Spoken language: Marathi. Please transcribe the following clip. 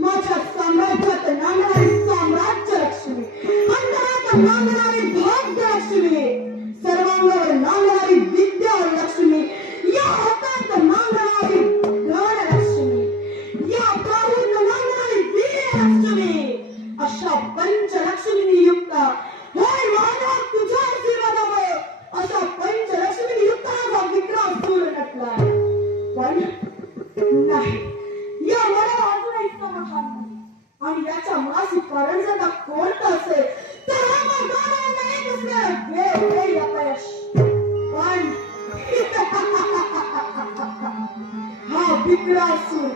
माझ्या साम्राज्यात नांगणारी साम्राज्य लक्ष्मी, अंतरात नांगणारी भाग्य लक्ष्मी, सर्वांगावर नांगणारी विद्या लक्ष्मी, या हातात नांगणारी धन लक्ष्मी, या बाहूत नांगणारी वीर लक्ष्मी, अशा पंचलक्ष्मीनी युक्त होय माझ्या तुझ्या आशीर्वादामुळे अशा पंचलक्ष्मीनी युक्त हा विक्रम दूर नटलाय. पण नाही, या मला अजूनही समाधान नाही आणि याच्या मुळाशी कारण जर का कोणतं असेल तर हा माझा एक असणार वेळ अपयश. पण हा विक्रासूर